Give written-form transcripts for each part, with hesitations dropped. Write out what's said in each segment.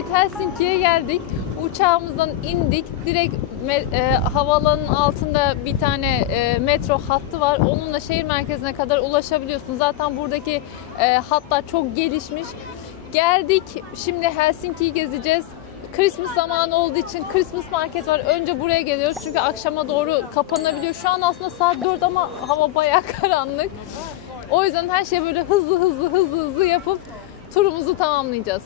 Evet, Helsinki'ye geldik. Uçağımızdan indik. Direkt havaalanının altında bir tane metro hattı var. Onunla şehir merkezine kadar ulaşabiliyorsunuz. Zaten buradaki hatlar çok gelişmiş. Geldik. Şimdi Helsinki'yi gezeceğiz. Christmas zamanı olduğu için Christmas market var. Önce buraya geliyoruz çünkü akşama doğru kapanabiliyor. Şu an aslında saat 4 ama hava bayağı karanlık. O yüzden her şey böyle hızlı yapıp turumuzu tamamlayacağız.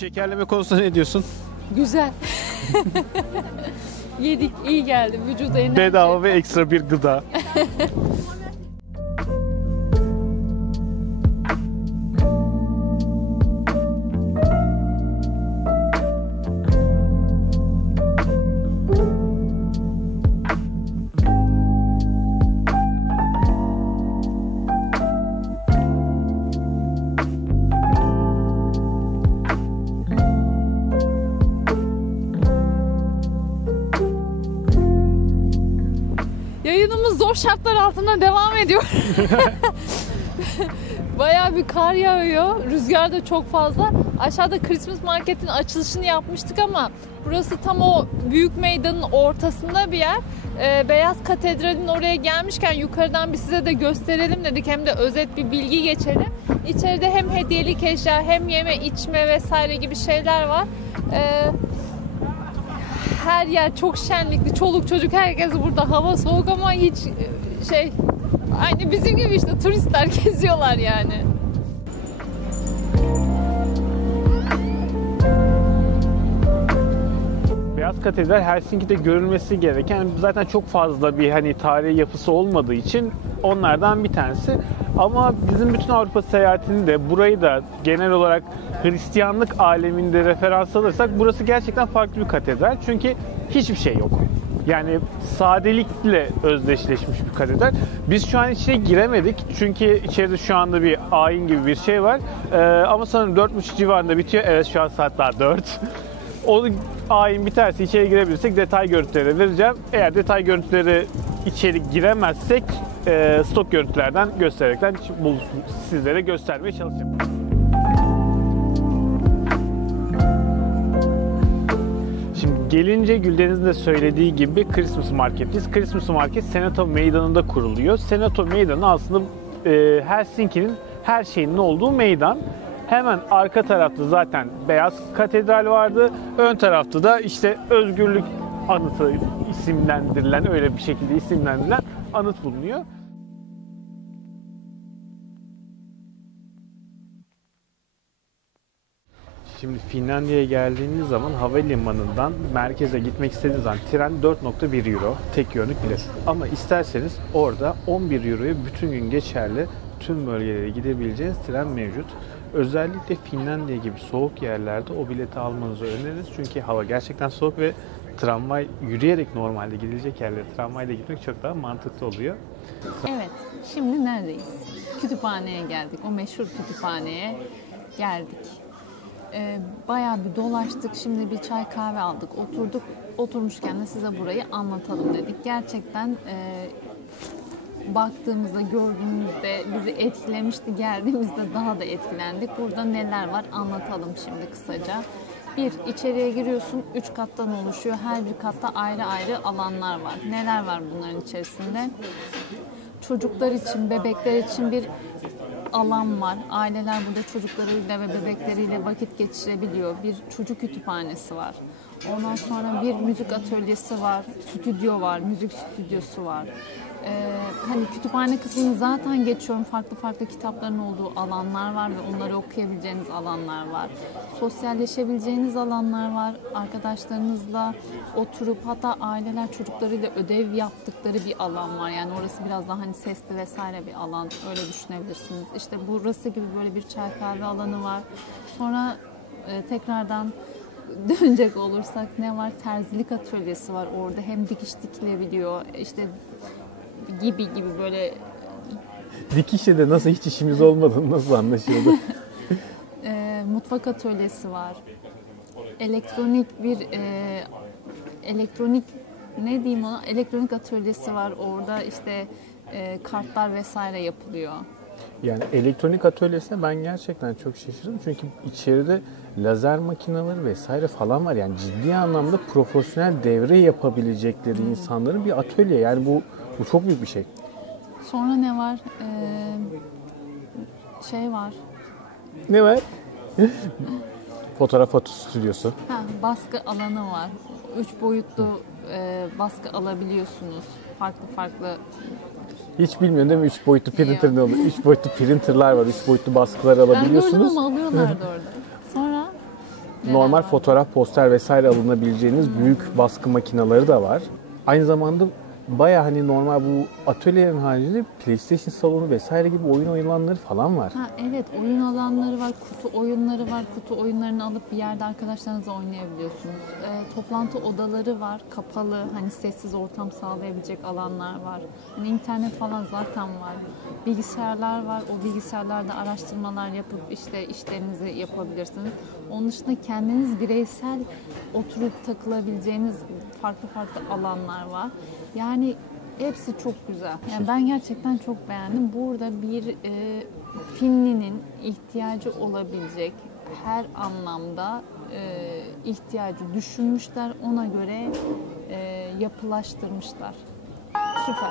Şekerleme konusunda ne diyorsun? Güzel. Yedik, iyi geldi. Vücuda enerji. Bedava ve ekstra bir gıda. Yayınımız zor şartlar altında devam ediyor. Bayağı bir kar yağıyor. Rüzgar da çok fazla. Aşağıda Christmas Market'in açılışını yapmıştık ama burası tam o büyük meydanın ortasında bir yer. Beyaz Katedral'in oraya gelmişken yukarıdan bir size de gösterelim dedik. Hem de özet bir bilgi geçelim. İçeride hem hediyelik eşya hem yeme içme vesaire gibi şeyler var. Her yer çok şenlikli. Çoluk çocuk herkes burada. Hava soğuk ama hiç aynı bizim gibi işte turistler geziyorlar yani. Beyaz Katedral Helsinki'de görülmesi gereken zaten çok fazla bir tarihi yapısı olmadığı için onlardan bir tanesi. Ama bizim bütün Avrupa seyahatini de burayı da genel olarak Hristiyanlık aleminde referans alırsak burası gerçekten farklı bir katedral. Çünkü hiçbir şey yok. Yani sadelikle özdeşleşmiş bir katedral. Biz şu an içine giremedik çünkü içeride şu anda bir ayin gibi bir şey var. Ama sanırım 4.30 civarında bitiyor. Evet, şu an saat daha 4. O ayin biterse içeri girebilirsek detay görüntüleri vereceğim. Eğer detay görüntüleri içeri giremezsek stok görüntülerden göstererekten sizlere göstermeye çalışacağım. Şimdi gelince Güldeniz'in de söylediği gibi Christmas Market'teyiz. Christmas Market Senato Meydanı'nda kuruluyor. Senato Meydanı aslında Helsinki'nin her şeyinin olduğu meydan. Hemen arka tarafta zaten Beyaz Katedral vardı. Ön tarafta da işte Özgürlük Anıtı isimlendirilen, öyle bir şekilde isimlendirilen anıt bulunuyor. Şimdi Finlandiya'ya geldiğiniz zaman havalimanından merkeze gitmek istediğiniz zaman tren 4.1 euro tek yönlük bilet. Ama isterseniz orada 11 euroya bütün gün geçerli tüm bölgelere gidebileceğiniz tren mevcut. Özellikle Finlandiya gibi soğuk yerlerde o bileti almanızı öneririz. Çünkü hava gerçekten soğuk ve tramvay, yürüyerek normalde gidilecek yerlere tramvayla gitmek çok daha mantıklı oluyor. Evet, şimdi neredeyiz? Kütüphaneye geldik. O meşhur kütüphaneye geldik. Bayağı bir dolaştık. Şimdi bir çay kahve aldık. Oturduk. Oturmuşken de size burayı anlatalım dedik. Gerçekten baktığımızda, gördüğümüzde bizi etkilemişti. Geldiğimizde daha da etkilendik. Burada neler var anlatalım şimdi kısaca. İçeriye giriyorsun. 3 kattan oluşuyor. Her bir katta ayrı ayrı alanlar var. Neler var bunların içerisinde? Çocuklar için, bebekler için bir alan var. Aileler burada çocuklarıyla ve bebekleriyle vakit geçirebiliyor. Bir çocuk kütüphanesi var. Ondan sonra bir müzik atölyesi var. Stüdyo var. Müzik stüdyosu var. Hani kütüphane kısmını zaten geçiyorum. Farklı kitapların olduğu alanlar var ve onları okuyabileceğiniz alanlar var. Sosyalleşebileceğiniz alanlar var. Arkadaşlarınızla oturup hatta aileler çocuklarıyla ödev yaptıkları bir alan var. Yani orası biraz daha hani sesli vesaire bir alan. Öyle düşünebilirsiniz. İşte burası gibi böyle bir çay kahve alanı var. Sonra tekrardan dönecek olursak ne var? Terzilik atölyesi var orada. Hem dikiş dikilebiliyor. İşte gibi böyle Dikişle de nasıl hiç işimiz olmadığını nasıl anlaşıldı? mutfak atölyesi var. Elektronik ne diyeyim ona? Elektronik atölyesi var. Orada işte kartlar vesaire yapılıyor. Yani elektronik atölyesine ben gerçekten çok şaşırdım. Çünkü içeride lazer makineleri vesaire falan var. Yani ciddi anlamda profesyonel devre yapabilecekleri insanların bir atölye. Yani bu çok büyük bir şey. Sonra ne var? Şey var. Ne var? Foto stüdyosu. Baskı alanı var. 3 boyutlu baskı alabiliyorsunuz. Farklı. Hiç bilmiyorum değil mi? 3 boyutlu printer ne olur? 3 boyutlu printerlar var. 3 boyutlu baskılar alabiliyorsunuz. Ben gördüm ama alıyorlardı orada. Sonra normal fotoğraf, poster vesaire alınabileceğiniz büyük baskı makineleri de var. Aynı zamanda baya hani normal bu atölyelerin haricinde PlayStation salonu vesaire gibi oyun alanları falan var. Evet, oyun alanları var, kutu oyunları var. Kutu oyunlarını alıp bir yerde arkadaşlarınızla oynayabiliyorsunuz. Toplantı odaları var, kapalı, hani sessiz ortam sağlayabilecek alanlar var. Hani internet falan zaten var. Bilgisayarlar var, o bilgisayarlarda araştırmalar yapıp işte işlerinizi yapabilirsiniz. Onun dışında kendiniz bireysel oturup takılabileceğiniz farklı alanlar var. Yani hepsi çok güzel. Yani ben gerçekten çok beğendim. Burada bir Finli'nin ihtiyacı olabilecek her anlamda ihtiyacı düşünmüşler. Ona göre yapılaştırmışlar. Süper.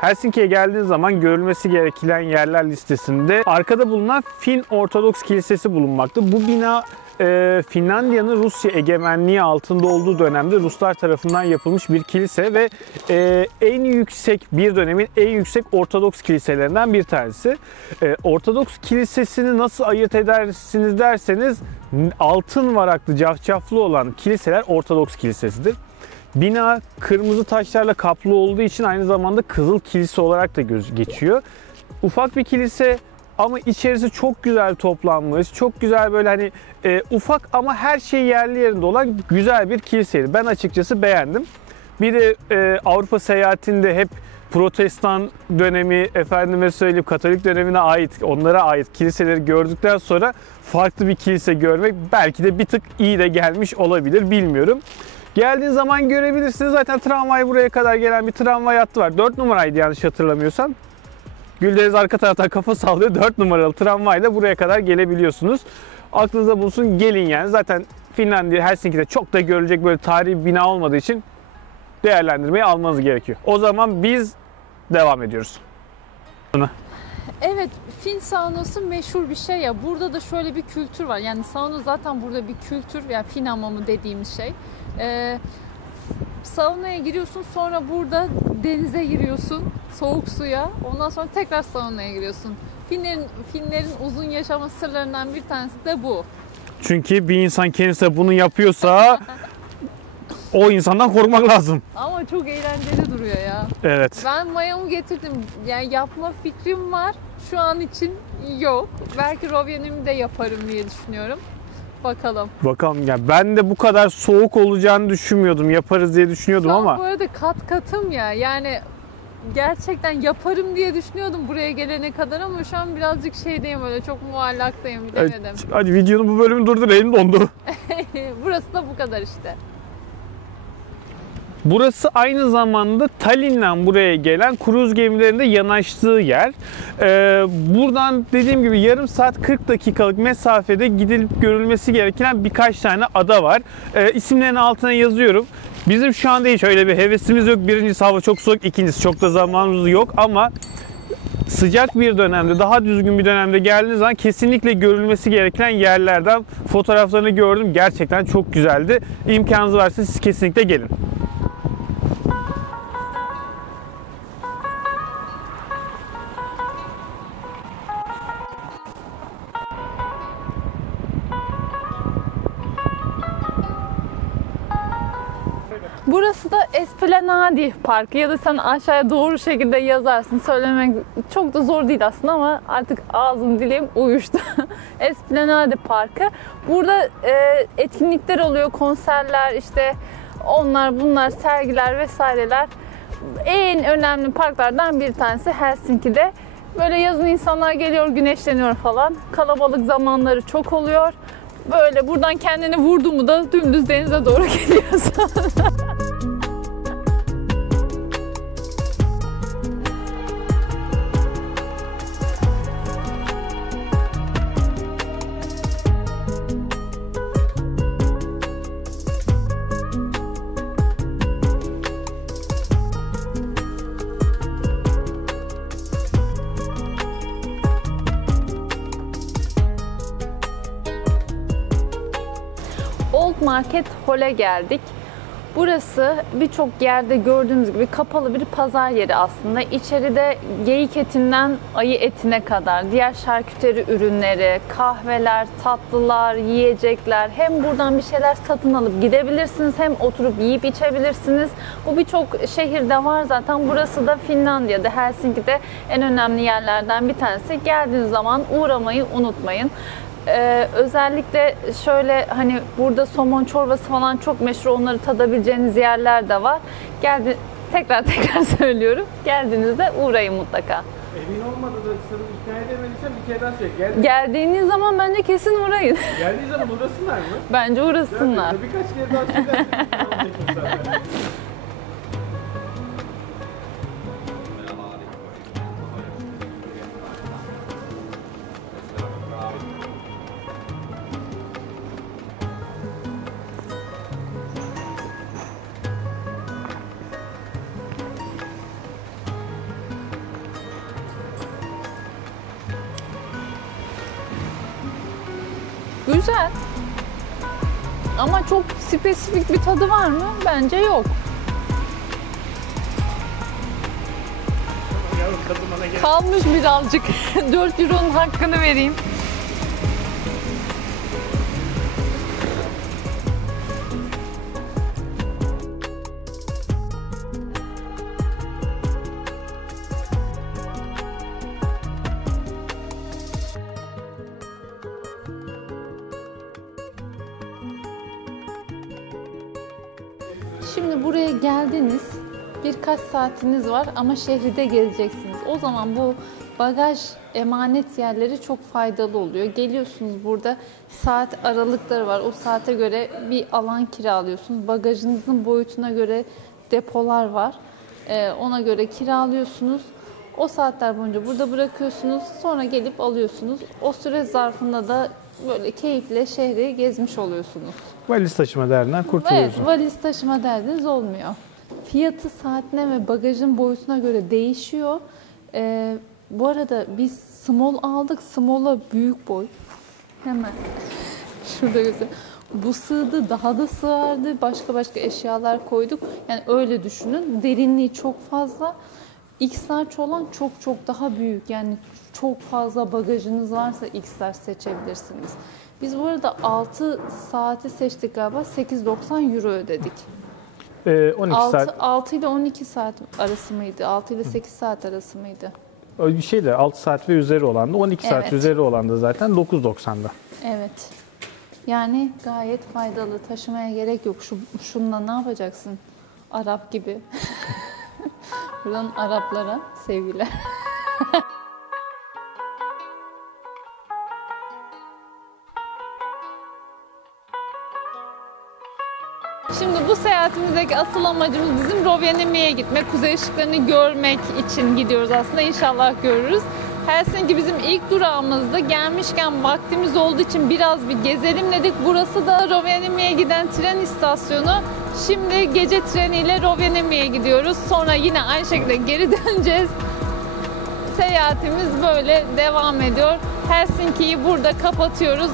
Helsinki'ye geldiğiniz zaman görülmesi gereken yerler listesinde arkada bulunan Fin Ortodoks Kilisesi bulunmakta. Bu bina Finlandiya'nın Rusya egemenliği altında olduğu dönemde Ruslar tarafından yapılmış bir kilise ve bir dönemin en yüksek Ortodoks kiliselerinden bir tanesi. Ortodoks kilisesini nasıl ayırt edersiniz derseniz altın varaklı, cafcaflı olan kiliseler Ortodoks kilisesidir. Bina kırmızı taşlarla kaplı olduğu için aynı zamanda Kızıl Kilise olarak da geçiyor. Ufak bir kilise ama içerisi çok güzel toplanmış, çok güzel böyle hani ufak ama her şey yerli yerinde olan güzel bir kiliseydi. Ben açıkçası beğendim. Bir de Avrupa seyahatinde hep Protestan dönemi, efendime söyleyeyim Katolik dönemine ait, onlara ait kiliseleri gördükten sonra farklı bir kilise görmek belki de bir tık iyi de gelmiş olabilir, bilmiyorum. Geldiğin zaman görebilirsiniz. Zaten tramvay buraya kadar gelen bir tramvay hattı var. 4 numaraydı yanlış hatırlamıyorsam. Güldeniz arka taraftan kafa sallıyor. 4 numaralı tramvayla buraya kadar gelebiliyorsunuz. Aklınıza bulunsun, gelin yani. Zaten Finlandiya, Helsinki'de çok da görülecek böyle tarihi bir bina olmadığı için değerlendirmeyi almanız gerekiyor. O zaman biz devam ediyoruz. Evet, Fin saunası meşhur bir şey ya. Burada da şöyle bir kültür var. Yani sauna zaten burada bir kültür. Yani Fin hamamı dediğimiz şey. Saunaya giriyorsun, sonra burada denize giriyorsun, soğuk suya. Ondan sonra tekrar saunaya giriyorsun. Finlerin uzun yaşama sırlarından bir tanesi de bu. Çünkü bir insan kendisi bunu yapıyorsa o insandan korkmak lazım. Ama çok eğlenceli duruyor ya. Evet. Ben mayamı getirdim. Yani yapma fikrim var. Şu an için yok. Belki Rovaniemi de yaparım diye düşünüyorum. Bakalım. Bakalım ya, ben de bu kadar soğuk olacağını düşünmüyordum. Yaparız diye düşünüyordum ama. Bu arada katım ya. Yani gerçekten yaparım diye düşünüyordum buraya gelene kadar ama şu an birazcık şeydeyim, öyle çok muallaktayım, bilemedim. Hadi videonun bu bölümünü durdur, elim dondu. Burası da bu kadar işte. Burası aynı zamanda Tallinn'den buraya gelen kruz gemilerinde yanaştığı yer. Buradan dediğim gibi yarım saat 40 dakikalık mesafede gidilip görülmesi gereken birkaç tane ada var. İsimlerin altına yazıyorum. Bizim şu anda hiç öyle bir hevesimiz yok. Birincisi hava çok soğuk, ikincisi çok da zamanımız yok ama sıcak bir dönemde, daha düzgün bir dönemde geldiğiniz zaman kesinlikle görülmesi gereken yerlerden fotoğraflarını gördüm. Gerçekten çok güzeldi. İmkanınız varsa siz kesinlikle gelin. Burası da Esplanadi Parkı ya da sen aşağıya doğru şekilde yazarsın. Söylemek çok da zor değil aslında ama artık ağzım dilim uyuştu. Esplanadi Parkı. Burada etkinlikler oluyor, konserler, işte onlar bunlar, sergiler vesaireler. En önemli parklardan bir tanesi Helsinki'de. Böyle yazın insanlar geliyor, güneşleniyor falan. Kalabalık zamanları çok oluyor. Böyle buradan kendini vurdu mu da dümdüz denize doğru gidiyorsun. Old Market Hall'e geldik. Burası birçok yerde gördüğünüz gibi kapalı bir pazar yeri aslında. İçeride geyik etinden ayı etine kadar diğer şarküteri ürünleri, kahveler, tatlılar, yiyecekler, hem buradan bir şeyler satın alıp gidebilirsiniz hem oturup yiyip içebilirsiniz. Bu birçok şehirde var zaten. Burası da Finlandiya'da, Helsinki'de en önemli yerlerden bir tanesi. Geldiğiniz zaman uğramayı unutmayın. Özellikle şöyle hani burada somon çorbası falan çok meşhur, onları tadabileceğiniz yerler de var. Tekrar söylüyorum. Geldiğinizde uğrayın mutlaka. Emin olmadı da sana ikna edemediysem bir kere daha söyle. Geldiğiniz zaman bence kesin uğrayın. Geldiği zaman uğrasınlar mı? Bence uğrasınlar. Birkaç kere daha söylersin. Güzel. Ama çok spesifik bir tadı var mı? Bence yok. Kalmış birazcık. 4 euronun hakkını vereyim. Şimdi buraya geldiniz, birkaç saatiniz var ama şehirde gezeceksiniz. O zaman bu bagaj emanet yerleri çok faydalı oluyor. Geliyorsunuz, burada saat aralıkları var. O saate göre bir alan kiralıyorsunuz. Bagajınızın boyutuna göre depolar var. Ona göre kiralıyorsunuz. O saatler boyunca burada bırakıyorsunuz. Sonra gelip alıyorsunuz. O süre zarfında da böyle keyifle şehri gezmiş oluyorsunuz. Valiz taşıma derdinden kurtuluyorsun. Evet, valiz taşıma derdiniz olmuyor. Fiyatı saatine ve bagajın boyutuna göre değişiyor. Bu arada biz small aldık. Small'a büyük boy. Hemen şurada gözü. Bu sığdı, daha da sığardı. Başka eşyalar koyduk. Yani öyle düşünün. Derinliği çok fazla. X-Large olan çok daha büyük. Yani çok fazla bagajınız varsa X-Large seçebilirsiniz. Biz bu arada 6 saati seçtik galiba. 8,90 euro ödedik. 12 saat. 6 ile 12 saat arası mıydı? 6 ile 8 saat arası mıydı? Bir şey de 6 saat ve üzeri olan da 12 saat Evet. üzeri olan da zaten 9,90'da. Evet. Yani gayet faydalı. Taşımaya gerek yok. Şununla ne yapacaksın? Arap gibi. Buradan Araplara sevgiler. Şimdi bu seyahatimizdeki asıl amacımız bizim Rovaniemi'ye gitmek. Kuzey ışıklarını görmek için gidiyoruz aslında. İnşallah görürüz. Helsinki bizim ilk durağımızdı. Gelmişken vaktimiz olduğu için biraz bir gezelim dedik. Burası da Rovaniemi'ye giden tren istasyonu. Şimdi gece treniyle Rovaniemi'ye gidiyoruz. Sonra yine aynı şekilde geri döneceğiz. Seyahatimiz böyle devam ediyor. Helsinki'yi burada kapatıyoruz.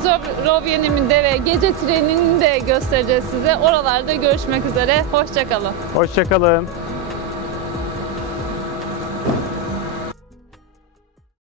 Rovaniemi'de ve gece trenini de göstereceğiz size. Oralarda görüşmek üzere. Hoşça kalın. Hoşça kalın.